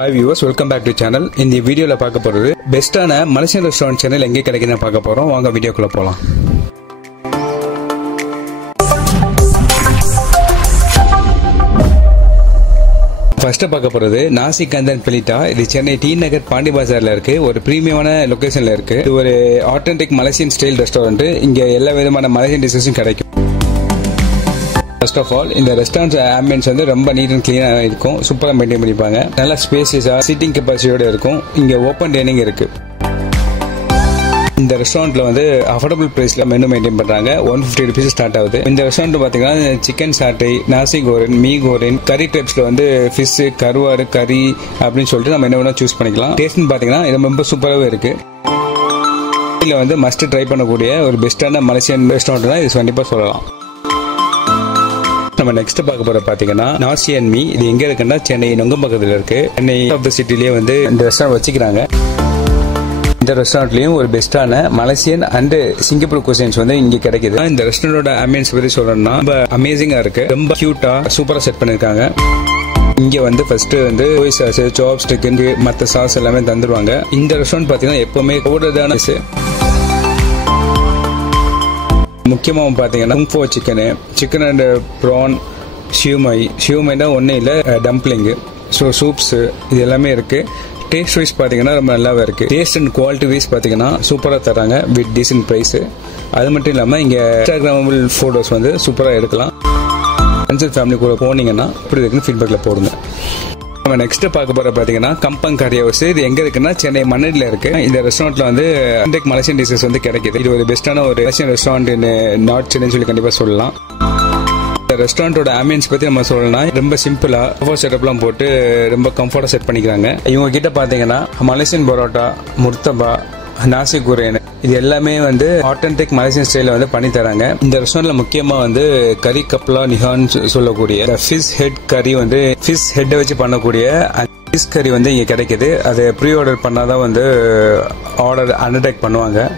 Hi viewers, welcome back to channel. இந்த வீடியோல பார்க்க போறது பெஸ்டான மலேசியன் ரெஸ்டாரண்ட் சேனல் எங்க கிடைக்குதுன்னு பார்க்க போறோம். வாங்க வீடியோக்குள்ள போலாம். ஃபர்ஸ்ட் பார்க்க போறது நாசி கந்தன் பெலிட்டா. இது சென்னை டி நகர் பாண்டி பஜார்ல இருக்கு. ஒரு பிரீமியமான லொகேஷன்ல இருக்கு. இது ஒரு ஆத்தென்டிக் மலேசியன் ஸ்டைல் ரெஸ்டாரண்ட். இங்க எல்லா விதமான மலேசியன் டிஷஸும் கிடைக்கும். First of all, இந்த ரெஸ்டாரண்ட் ஆம்பியன்ஸ் வந்து ரொம்ப நீட் அண்ட் கிளீனா இருக்கும். சூப்பரா மெயின்டைன் பண்ணிப்பாங்க. நல்ல ஸ்பேசியஸா சீட்டிங் கெபாசிட்டியோட இருக்கும். இங்க ஓபன் டைனிங் இருக்கு. இந்த ரெஸ்டாரண்ட்ல வந்து அஃபோர்டபிள் பிரைஸ்ல மெனு மெயின்டைன் பண்றாங்க. 150 ரூபீஸ் ஸ்டார்ட் ஆகுது. இந்த ரெஸ்டாரண்ட் பாத்தீங்கன்னா சிக்கன் சாட்டை, நாசி கோரன், மீ கோரன், கறி டைப்ஸ்ல வந்து ஃபிஷ், கருவாடு, கறி அப்படின்னு சொல்லிட்டு நம்ம என்ன வேணா சூஸ் பண்ணிக்கலாம். டேஸ்ட்னு பாத்தீங்கன்னா இது ரொம்ப சூப்பராகவே இருக்கு. இதுல வந்து மஸ்ட் ட்ரை பண்ணக்கூடிய ஒரு பெஸ்டான மலேசியன் ரெஸ்டாரண்ட் தான் இது கண்டிப்பா சொல்லலாம். நம்ம நெக்ஸ்ட் பார்க்க போற பாத்தீங்கன்னா நாசி அண்ட் மீ. இது எங்க இருக்குன்னா சென்னை நுங்கம்பாக்கத்துல இருக்கு. சென்னை ஆஃப் த சிட்டிலேயே வந்து இந்த ரெஸ்டாரண்ட் வச்சுக்கிறாங்க. இந்த ரெஸ்டாரண்ட்லயும் ஒரு பெஸ்டான மலேசியன் அண்ட் சிங்கப்பூர் குசின்ஸ் வந்து இங்க கிடைக்குது. இந்த ரெஸ்டாரண்டோட ஆம்பியன்ஸ் பத்தி சொல்லணும்னா ரொம்ப அமேசிங்கா இருக்கு. ரொம்ப கியூட்டா சூப்பரா செட் பண்ணிருக்காங்க. இங்க வந்து ஃபர்ஸ்ட் வந்து சோய் சாஸ், சாப் ஸ்டிக், மத்த சாஸ் எல்லாமே தந்துருவாங்க. இந்த ரெஸ்டாரண்ட் பாத்தீங்கன்னா எப்பவுமே கூடதான முக்கியமா பாத்தீங்கன்னா குங்ஃபோ சிக்கன் அண்ட் ப்ரான், ஷியூமைனா ஒன்னே இல்ல டம்ப்ளிங், ஸோ சூப்ஸ் இது எல்லாமே இருக்கு. டேஸ்ட் வைஸ் பாத்தீங்கன்னா ரொம்ப நல்லாவே இருக்கு. டேஸ்ட் அண்ட் குவாலிட்டி வைஸ் பாத்தீங்கன்னா சூப்பரா தராங்க வித் டீசன்ட் பிரைஸ். அது மட்டும் இல்லாம இங்க இன்ஸ்டாகிராமபிள் போட்டோஸ் வந்து சூப்பரா எடுக்கலாம். ஃப்ரெண்ட்ஸ் அண்ட் ஃபேமிலி கூட போனீங்கன்னா இப்படி இருக்குன்னு ஃபீட்பேக்ல போடுங்க. நம்ம நெக்ஸ்ட் பார்க்க போற பாத்தீங்கன்னா கம்பங் கரி ஹவுஸ். இது எங்க இருக்குன்னா சென்னை மண்ணடியில இருக்கு. இந்த ரெஸ்டாரண்ட்ல வந்து மலேசியன் டிஷஸ் வந்து கிடைக்குது. இது ஒரு பெஸ்டான ஒரு மலேசியன் ரெஸ்டாரண்ட் நார்த் சென்னை சொல்லி கண்டிப்பா சொல்லலாம். இந்த ரெஸ்டாரண்டோட ஆம்பியன்ஸ் பத்தி நம்ம சொல்லலாம். ரொம்ப சிம்பிளா செட்டப்லாம் போட்டு ரொம்ப கம்ஃபர்டா செட் பண்ணிக்கிறாங்க. இவங்க கிட்ட பாத்தீங்கன்னா மலேசியன் பரோட்டா, முர்த்தபா, நாசி குரேன் இது எல்லாமே வந்து ஆத்தென்டிக் மலேசியன் ஸ்டைல வந்து பண்ணி தராங்க. இந்த ரெஸ்டாரண்ட்ல முக்கியமா வந்து கறி கப்லா நிஹான் சொல்லக்கூடிய ஃபிஷ் ஹெட் கறி வந்து ஃபிஷ் ஹெட்டை வச்சு பண்ணக்கூடிய ஃபிஷ் கறி வந்து இங்க கிடைக்குது. அதை ப்ரீ ஆர்டர் பண்ணாதான் வந்து ஆர்டர் அண்டர்டேக் பண்ணுவாங்க.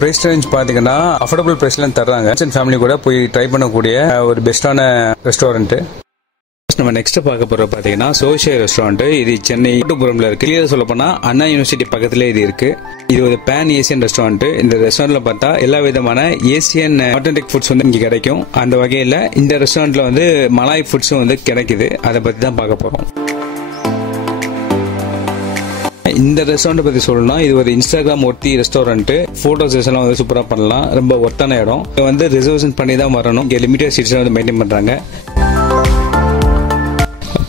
பிரைஸ் ரேஞ்ச் பாத்தீங்கன்னா அஃபோர்டபிள் பிரைஸ்ல தர்றாங்க. ஃபேமிலி கூட போய் ட்ரை பண்ணக்கூடிய ஒரு பெஸ்டான ரெஸ்டாரண்ட். நம்ம நெக்ஸ்ட் பார்க்க போற பாத்தீங்கன்னா சோஷியா ரெஸ்டாரண்ட். இது சென்னை கோட்டுப்புறம்ல இருக்கு. கிளியரா சொல்ல போனா அண்ணா யூனிவர்சிட்டி பக்கத்துல இது இருக்கு. இது ஒரு பேன் ஏசியன் ரெஸ்டாரண்ட். இந்த ரெஸ்டாரண்ட்ல பார்த்தா எல்லா விதமான ஏசியன் ஆத்தென்டிக் ஃபுட்ஸ் வந்து இங்க கிடைக்கும். அந்த வகையில இந்த ரெஸ்டாரண்ட்ல வந்து மலாய் ஃபுட்ஸும் வந்து கிடைக்குது. அதை பத்தி தான் பார்க்க போறோம். இந்த ரெஸ்டாரண்ட் பத்தி சொல்லணும்னா இது ஒரு இன்ஸ்டாகிராம் ஒர்த்தி ரெஸ்டாரண்ட். போட்டோஸ் எல்லாம் வந்து சூப்பரா பண்ணலாம். ரொம்ப ஒர்த்தான இடம். வந்து ரிசர்வேஷன் பண்ணி தான் வரணும். இங்க லிமிடெட் சீட்ஸ் வந்து மெயின்டைன் பண்றாங்க.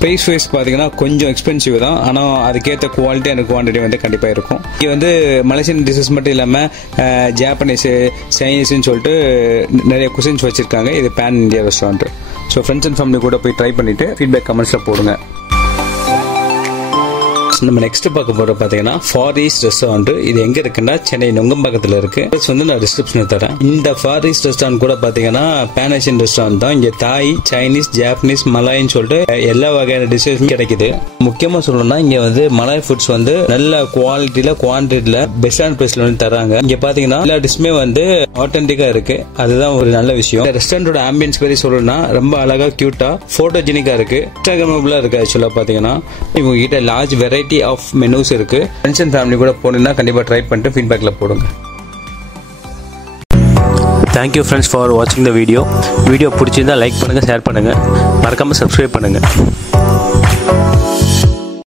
பிரைஸ் வைஸ் பாத்தீங்கன்னா கொஞ்சம் எக்ஸ்பென்சிவ் தான். ஆனா அதுக்கேற்ற குவாலிட்டி அண்ட் குவான்டிட்டி வந்து கண்டிப்பா இருக்கும். இது வந்து மலேசியன் டிஷஸ் மட்டும் இல்லாம ஜாப்பனீஸ், சைனீஸ்ன்னு சொல்லிட்டு நிறைய குசின்ஸ் வச்சிருக்காங்க. இது pan India restaurant. So friends and family கூட போய் ட்ரை பண்ணிட்டு ஃபீட்பேக் கமெண்ட்ஸ்ல போடுங்க. நம்ம நெக்ஸ்ட் பார்க்க போற பாத்தீங்கன்னா ஃபார் ஈஸ்ட் ரெஸ்டாரண்ட். இது எங்க இருக்குன்னா சென்னை நுங்கம்பாக்கத்துல இருக்கு. வந்து நான் டிஸ்கிரிப்ஷன்ல தரேன். இந்த ஃபார் ஈஸ்ட் ரெஸ்டாரண்ட் கூட பாத்தீங்கன்னா பேன் ஏசியன் ரெஸ்டாரண்ட் தான். இங்க தாய், சைனீஸ், ஜாப்பனீஸ், மலாய்ன்னு சொல்லிட்டு எல்லா வகையான டிஷஸும் கிடைக்குது. முக்கியமா சொல்லணும்னா இங்க வந்து மலாய் ஃபுட்ஸ் வந்து நல்ல குவாலிட்டியில குவான்டிட்டியில பெஸ்டான பிரைஸ்ல வந்து தராங்க. இங்க பாத்தீங்கன்னா எல்லா டிஷ்மே வந்து ஆத்தென்டிக்கா இருக்கு. அதுதான் ஒரு நல்ல விஷயம். ரெஸ்டாரண்டோட ஆம்பியன்ஸ் பத்தி சொல்லணும்னா ரொம்ப அழகா கியூட்டா போட்டோஜெனிக்கா இருக்கு. இன்ஸ்டாகிராமபிளா இருக்கு. ஆக்சுவலா பாத்தீங்கன்னா இவங்க கிட்ட லார்ஜ் வெரைட்டி ஆஃப் மெனூஸ் இருக்கு. ஃப்ரெண்ட்ஸ் அண்ட் ஃபேமிலி கூட போனீங்கன்னா கண்டிப்பா ட்ரை பண்ணிட்டு ஃபீட்பேக்ல போடுங்க. Thank you friends for watching the video. Video பிடிச்சிருந்தா லைக் பண்ணுங்க, ஷேர் பண்ணுங்க, மறக்காம சப்ஸ்கிரைப் பண்ணுங்க.